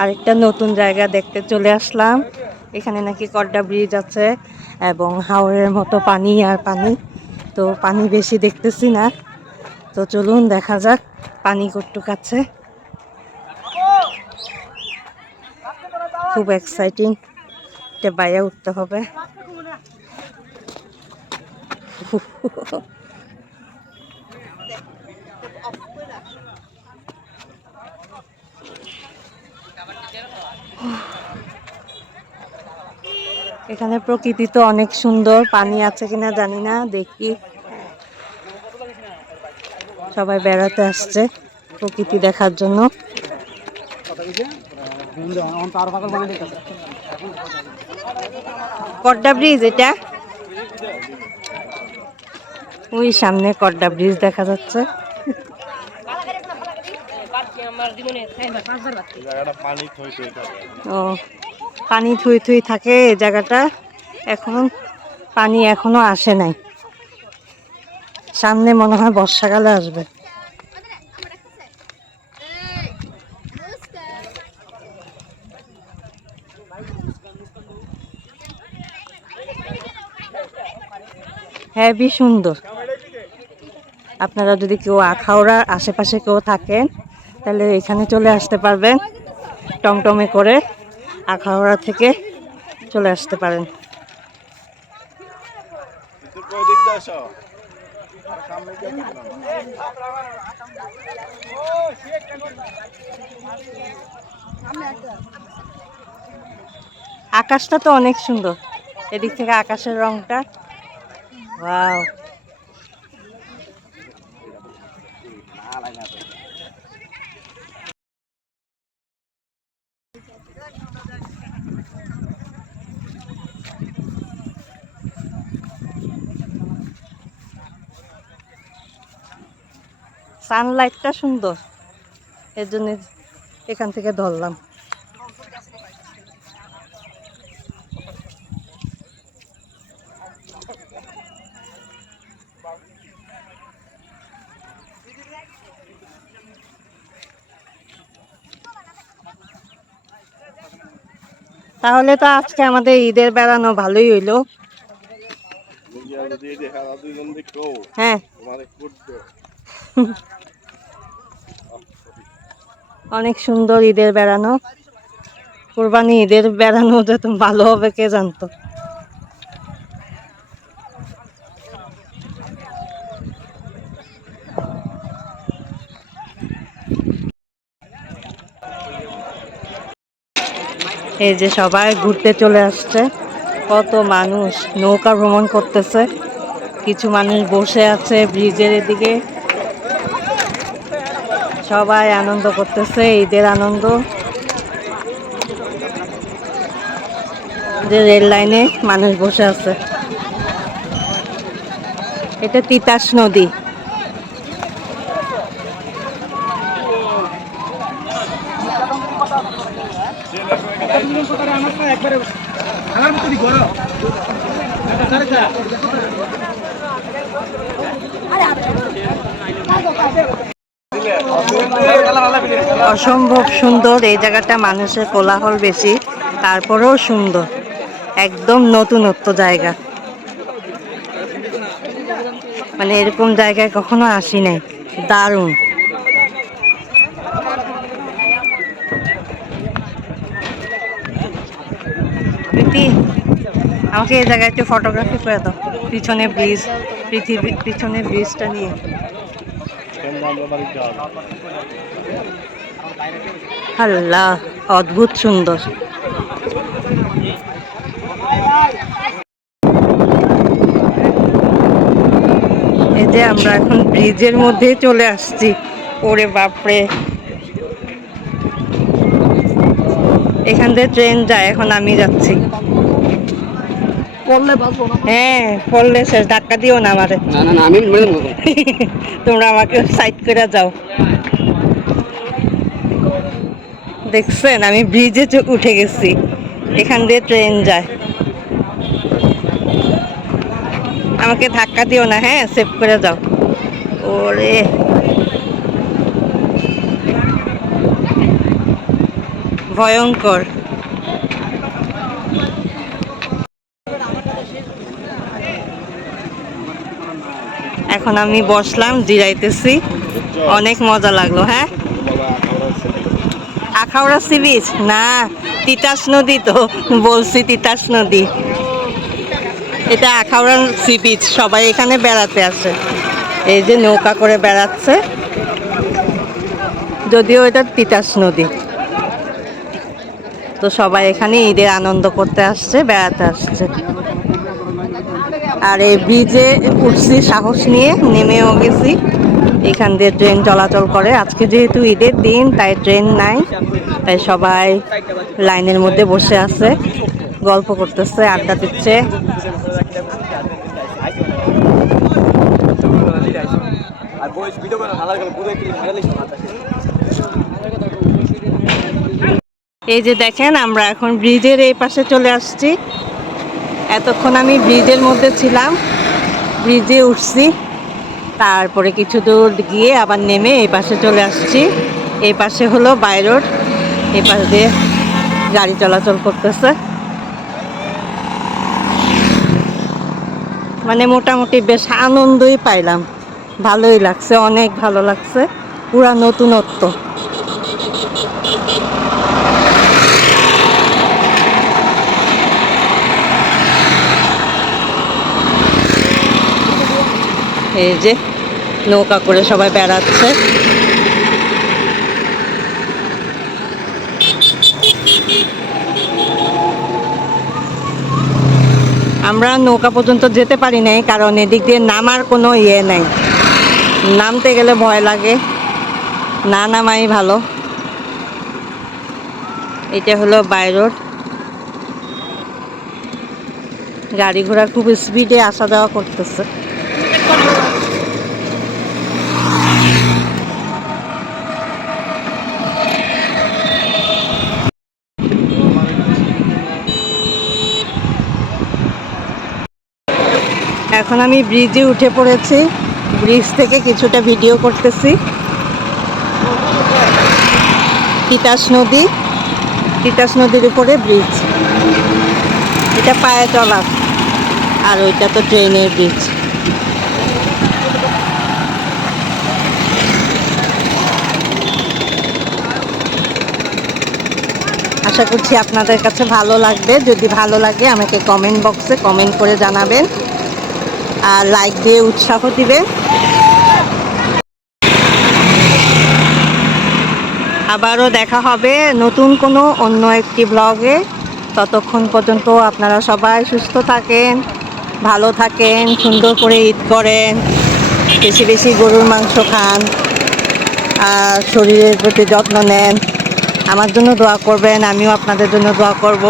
আরেকটা নতুন জায়গা দেখতে চলে আসলাম। এখানে নাকি কড্ডা ব্রিজ আছে এবং হাওরের মতো পানি আর পানি। তো পানি বেশি দেখতেছি না, তো চলুন দেখা যাক পানি কতটুক আছে। খুব এক্সাইটিং, এটা বাইরে উঠতে হবে। এখানে প্রকৃতি তো অনেক সুন্দর, পানি আছে কিনা জানি না, দেখি। সবাই বেড়াতে আসছে প্রকৃতি দেখার জন্য। কড্ডা ব্রিজ এটা, ওই সামনে কড্ডা ব্রিজ দেখা যাচ্ছে। ও, পানি থুই থুই থাকে এই জায়গাটা। এখন পানি এখনো আসে নাই, সামনে মনে হয় বর্ষাকালে আসবে। হেবি সুন্দর। আপনারা যদি কেউ আখাউড়ার আশেপাশে কেউ থাকেন তাহলে এখানে চলে আসতে পারবেন, টমটমে করে আখাউড়া থেকে চলে আসতে পারেন। আকাশটা তো অনেক সুন্দর, এদিক থেকে আকাশের রংটা, ওয়াও। সানলাইটটা সুন্দর, এর জন্য এখান থেকে ধরলাম। তাহলে তো আজকে আমাদের ঈদের বেড়ানো ভালোই হইলো। হ্যাঁ, অনেক সুন্দর ঈদের বেড়ানো। কুরবানি ঈদের বেড়ানো যে তুমি ভালো হবে কে জানতো। এই যে সবাই ঘুরতে চলে আসছে, কত মানুষ নৌকা ভ্রমণ করতেছে, কিছু মানুষ বসে আছে ব্রিজের এদিকে, সবাই আনন্দ করতেছে, ঈদের আনন্দ। যে রেল লাইনে মানুষ বসে আছে, এটা তিতাস নদী। অসম্ভব সুন্দর এই জায়গাটা, মানুষের কোলাহল বেশি, তারপরেও সুন্দর, একদম নতুনত্ব জায়গা। মানে এরকম জায়গায় কখনো আসি নাই, দারুণ। প্রীতি, আমাকে এই জায়গায় একটু ফটোগ্রাফি করে দাও, পিছনে ব্রিজ, পৃথিবীর পিছনে ব্রিজটা নিয়ে। আল্লাহ, অদ্ভুত সুন্দর। এই যে আমরা এখন ব্রিজের মধ্যে চলে আসছি, ওরে বাপরে, এখান থেকে ট্রেন যায়, এখন আমি যাচ্ছি। হ্যাঁ, পড়লে শেষ, ধাক্কা দিও না আমারে। তোমরা আমাকে সাইড করে যাও। দেখছেন আমি ব্রিজে উঠে গেছি, এখান দিয়ে ট্রেন যায়। আমাকে ধাক্কা দিও না, হ্যাঁ, সেভ করে যাও। ওরে, ভয়ঙ্কর। এখন আমি বসলাম, জিরাইতেছি, অনেক মজা লাগলো। হ্যাঁ, আখাউড়া সি বিচ না, তিতাস নদী তো বলছি, তিতাস নদী। এটা আখাউড়া সি বিচ, সবাই এখানে বেড়াতে আসে। এই যে নৌকা করে বেড়াচ্ছে, যদিও এটা তিতাস নদী। তো সবাই এখানে ঈদের আনন্দ করতে আসছে, বেড়াতে আসছে। আর এই ব্রিজে উঠছি সাহস নিয়ে, নেমেও গেছি। এখান দিয়ে ট্রেন চলাচল করে। আজকে যেহেতু ঈদের দিন, তাই ট্রেন নাই, তাই সবাই লাইনের মধ্যে বসে আছে, গল্প করতেছে, আড্ডা দিচ্ছে। এই যে দেখেন, আমরা এখন ব্রিজের এই পাশে চলে আসছি। এতক্ষণ আমি ব্রিজের মধ্যে ছিলাম, ব্রিজে উঠছি, তারপরে কিছু দূর গিয়ে আবার নেমে এই পাশে চলে আসছি। এই পাশে হলো বাই রোড, এই পাশ দিয়ে গাড়ি চলাচল করতেছে। মানে মোটামুটি বেশ আনন্দই পাইলাম, ভালোই লাগছে, অনেক ভালো লাগছে, পুরা নতুনত্ব। এই যে নৌকা করে সবাই বেড়াচ্ছে। আমরা নৌকা পর্যন্ত যেতে পারি নাই, কারণ এদিক দিয়ে নামার কোনো ইয়ে নাই, নামতে গেলে ভয় লাগে, না নামাই ভালো। এটা হলো বাই রোড, গাড়ি ঘোড়া খুব স্পিডে আসা যাওয়া করতেছে। এখন আমি ব্রিজে উঠে পড়েছি, ব্রিজ থেকে কিছুটা ভিডিও করতেছি। তিতাস নদী, তিতাস নদীর উপরে ব্রিজ, এটা পায়ে চলা, আর ওইটা তো ট্রেনের ব্রিজ। আশা করছি আপনাদের কাছে ভালো লাগবে। যদি ভালো লাগে আমাকে কমেন্ট বক্সে কমেন্ট করে জানাবেন, আর লাইক দিয়ে উৎসাহ দিবেন। আবারও দেখা হবে নতুন কোনো অন্য একটি ব্লগে। ততক্ষণ পর্যন্ত আপনারা সবাই সুস্থ থাকেন, ভালো থাকেন, সুন্দর করে ঈদ করেন, বেশি বেশি গরুর মাংস খান, আর শরীরের প্রতি যত্ন নেন। আমার জন্য দোয়া করবেন, আমিও আপনাদের জন্য দোয়া করব।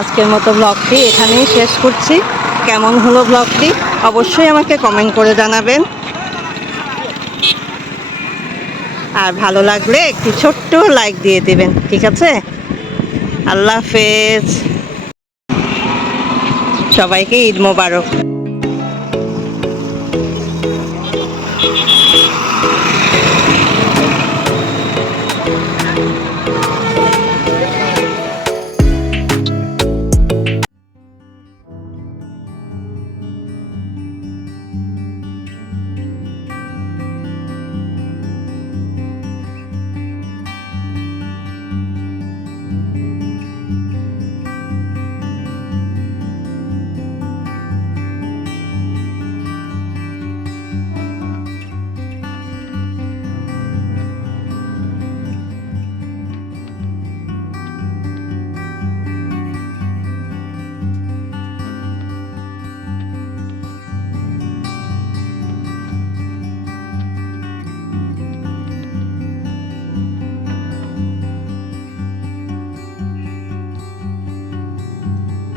আজকের মতো ব্লগটি এখানেই শেষ করছি। কেমন হলো ব্লগটি অবশ্যই আমাকে কমেন্ট করে জানাবেন, আর ভালো লাগলে একটি ছোট্ট লাইক দিয়ে দেবেন। ঠিক আছে, আল্লাহ হাফেজ, সবাইকে ঈদ মোবারক।